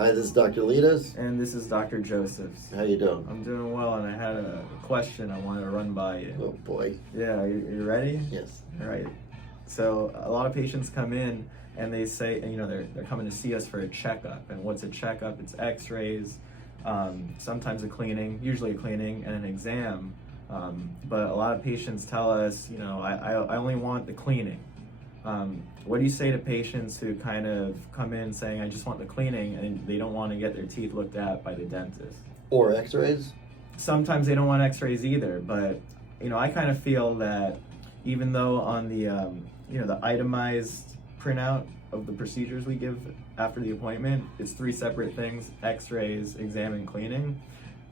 Hi, this is Dr. Litas. And this is Dr. Josephs. How you doing? I'm doing well, and I had a question I wanted to run by you. Oh boy. Yeah, you ready? Yes. All right. So a lot of patients come in and they say, they're coming to see us for a checkup. And what's a checkup? It's X-rays, sometimes a cleaning, usually a cleaning, and an exam. But a lot of patients tell us, I only want the cleaning. What do you say to patients who kind of come in saying, I just want the cleaning, and they don't want to get their teeth looked at by the dentist? Or X-rays? Sometimes they don't want X-rays either, but I kind of feel that even though on the the itemized printout of the procedures we give after the appointment, it's 3 separate things: X-rays, exam, and cleaning.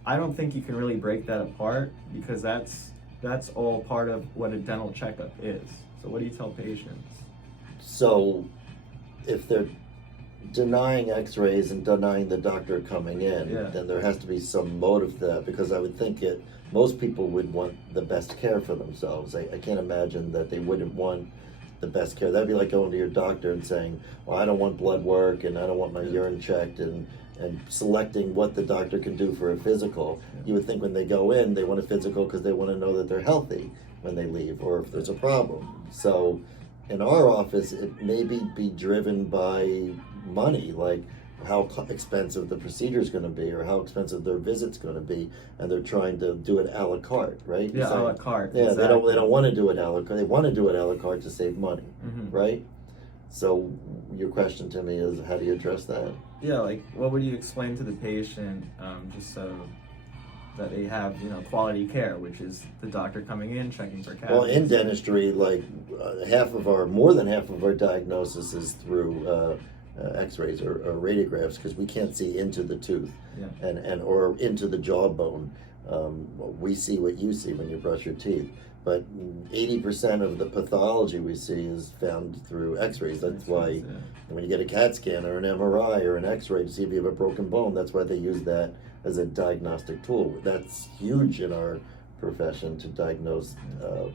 I don't think you can really break that apart, because that's all part of what a dental checkup is. So what do you tell patients? So, if they're denying X-rays and denying the doctor coming in, then there has to be some motive to that, because I would think most people would want the best care for themselves. I can't imagine that they wouldn't want the best care. That'd be like going to your doctor and saying, well, I don't want blood work and I don't want my urine checked, and selecting what the doctor can do for a physical. You would think when they go in, they want a physical because they want to know that they're healthy when they leave, or if there's a problem. So in our office, it may be driven by money, like how expensive the procedure is going to be, or how expensive their visit's going to be, and they're trying to do it a la carte, right? Yeah, a la carte. Yeah, exactly. they don't want to do it a la carte. They want to do it a la carte to save money, right? So your question to me is, how do you address that? Yeah, like what would you explain to the patient, just so that they have quality care, which is the doctor coming in, checking for cavities? Well, in dentistry, like more than half of our diagnosis is through X-rays or radiographs, because we can't see into the tooth and or into the jawbone. We see what you see when you brush your teeth, but 80% of the pathology we see is found through X-rays. That's why when you get a CAT scan or an MRI or an X-ray to see if you have a broken bone, that's why they use that as a diagnostic tool. That's huge in our profession, to diagnose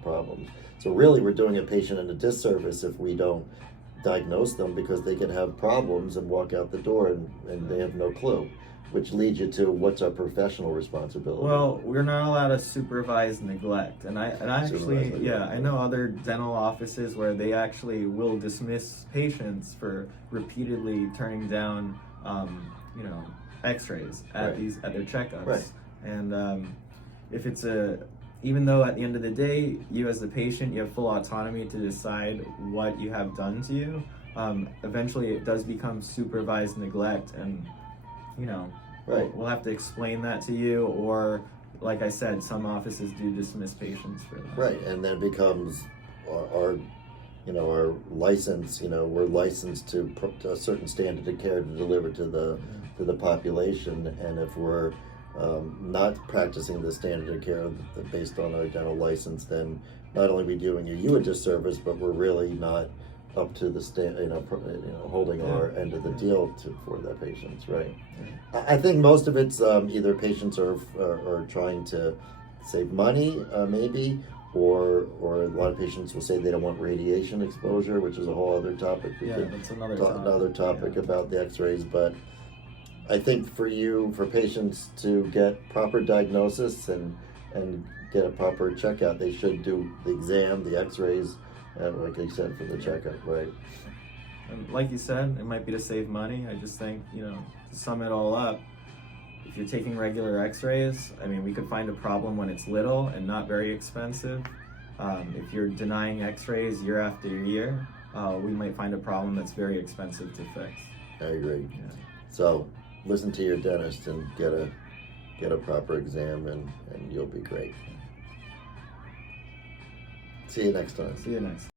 problems. So really, we're doing a patient a disservice if we don't diagnose them, because they can have problems and walk out the door and they have no clue, which leads you to, what's our professional responsibility? Well, we're not allowed to supervise neglect, and I actually, I know other dental offices where they actually will dismiss patients for repeatedly turning down, X-rays at their checkups. Right. And if it's even though at the end of the day, you as the patient, you have full autonomy to decide what you have done to you, eventually it does become supervised neglect, and we'll have to explain that to you, or like I said, some offices do dismiss patients for that. Right, and then it becomes our license. We're licensed to a certain standard of care to deliver to the population, and if we're not practicing the standard of care based on our dental license, then not only are we doing you a disservice, but we're really not up to the holding our end of the deal for the patients, right? I think most of it's either patients are trying to save money, maybe, or a lot of patients will say they don't want radiation exposure, which is a whole other topic. That's another topic about the X-rays. But I think for patients to get proper diagnosis and get a proper checkout, they should do the exam, the X-rays, like I said, for the checkup, right? And like you said, it might be to save money. I just think, to sum it all up, if you're taking regular X-rays, we could find a problem when it's little and not very expensive. If you're denying X-rays year after year, we might find a problem that's very expensive to fix. I agree. Yeah. So listen to your dentist and get a proper exam, and you'll be great. See you next time. See you next time.